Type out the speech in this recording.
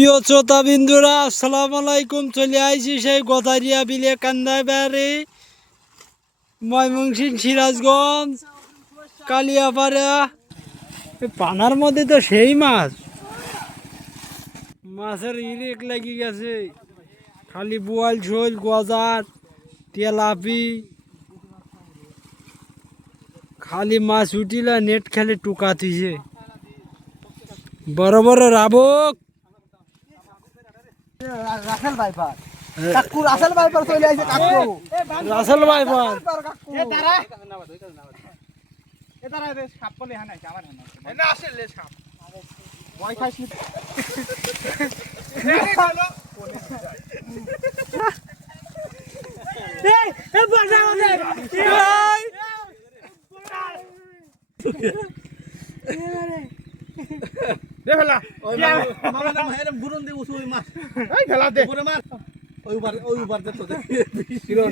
প্রিয় শ্রোতা বিন্দুরা, আসসালামু আলাইকুম। চলে আইছি সেই গদারিয়া বিলে কান্দায় বাড়ি, ময়মনসিংহ, সিরাজগঞ্জ, কালিয়াপাড়া। পানার মধ্যে তো সেই মাছ, মাছের ইরেক লেগে গেছে। খালি বোয়াল, শোল, গজার, তেলাপি, খালি মাছ উঠিলা নেট খেলে টুকা থুইছে। বড় বড় রাবক, রাসেল ভাইপার কাকু, রাসেল ভাইপার চলে আইছে কাকু, রাসেল ভাইপার। কাকু এ তারা রে সাপ বলে হানাই আমার হানাই এ না আসে লে সাপ ভয় খাইছিস এ বাজা ওরে দে ফেলা ওই মামা নাম হেরম বুরন দে উসুই মাছ এই ফেলা দে উপরে মার ওই উবার দে তো দে কিরণ